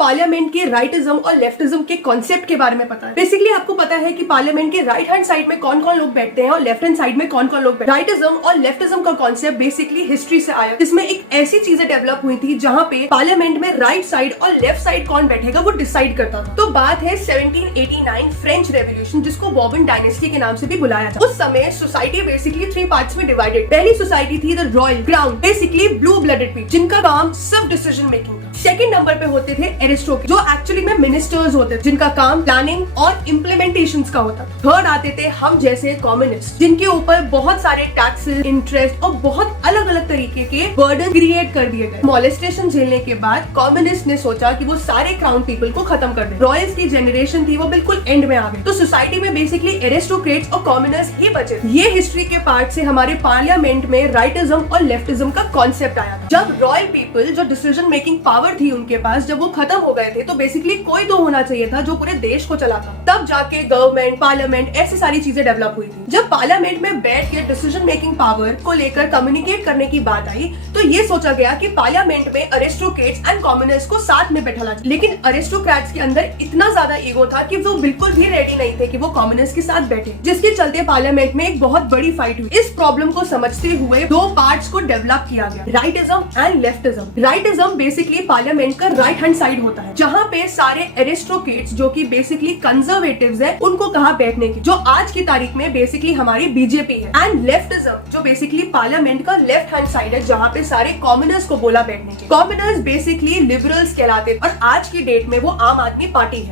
Parliament के राइटिज्म और leftism के कॉन्सेप्ट के बारे में पता है। बेसिकली आपको पता है कि पार्लियामेंट के राइट हैंड साइड में कौन कौन लोग बैठते हैं और लेफ्ट हैंड साइड में कौन कौन लोग बैठते हैं। राइटिज्म और लेफ्टिज्म का कॉन्सेप्ट बेसिकली हिस्ट्री से आया, जिसमें एक ऐसी चीजें डेवलप हुई थी जहाँ पे पार्लियामेंट में राइट साइड और लेफ्ट साइड कौन बैठेगा वो डिसाइड करता था। तो बात है 1789 फ्रेंच रेवोल्यूशन, जिसको बॉर्बन डायनेस्टी के नाम से भी बुलाया जाता है। उस समय सोसाइटी बेसिकली 3 पार्ट्स में डिवाइडेड। पहली सोसाइटी थी the royal crown, basically blue blooded people, जिनका काम सिर्फ डिसीजन मेकिंग था। सेकंड नंबर पे होते थे एरिस्टोक्रेट, जो एक्चुअली में मिनिस्टर्स होते थे, जिनका काम प्लानिंग और इम्प्लीमेंटेशंस का होता था। थर्ड आते थे हम जैसे कम्युनिस्ट, जिनके ऊपर बहुत सारे टैक्सेस, इंटरेस्ट और बहुत अलग अलग तरीके के बर्डन क्रिएट कर दिए गए। मॉलेस्टेशन झेलने के बाद कम्युनिस्ट ने सोचा कि वो सारे क्राउन पीपल को खत्म कर दे। रॉयल्स की जनरेशन थी वो बिल्कुल एंड में आ गई, तो सोसाइटी में बेसिकली एरिस्टोक्रेट्स और कम्युनिस्ट ही बचे। ये हिस्ट्री के पार्ट से हमारे पार्लियामेंट में राइटिज्म और लेफ्टिज्म का कॉन्सेप्ट आया। जब रॉयल पीपल, जो डिसीजन मेकिंग पावर थी उनके पास, जब वो खत्म हो गए थे, तो बेसिकली कोई तो होना चाहिए था जो पूरे देश को चलाता। तब जाके गवर्नमेंट, पार्लियामेंट, ऐसी सारी चीजें डेवलप हुई थी। जब पार्लियामेंट में बैठ के डिसीजन मेकिंग पावर को लेकर कम्युनिकेट करने की बात आई, तो ये सोचा गया कि पार्लियामेंट में अरिस्टोक्रेट्स एंड कम्युनिस्ट को साथ में बैठाना चाहिए। लेकिन अरिस्टोक्रेट्स के अंदर इतना ज्यादा ईगो था कि वो बिल्कुल भी रेडी नहीं थे कि वो कम्युनिस्ट के साथ बैठे, जिसके चलते पार्लियामेंट में एक बहुत बड़ी फाइट हुई। इस प्रॉब्लम को समझते हुए 2 पार्ट्स को डेवलप किया गया, राइटिज्म एंड लेफ्टिज्म। राइटिज्म बेसिकली पार्लियामेंट का राइट हैंड साइड होता है, जहाँ पे सारे एरिस्टोक्रेट्स, जो कि बेसिकली कंजर्वेटिव्स है, उनको कहा बैठने की, जो आज की तारीख में बेसिकली हमारी बीजेपी है। एंड लेफ्टिज्म, जो बेसिकली पार्लियामेंट का लेफ्ट हैंड साइड है, जहाँ पे सारे कम्युनिस्ट को बोला बैठने की। कम्युनिस्ट बेसिकली लिबरल्स कहलाते और आज की डेट में वो आम आदमी पार्टी है।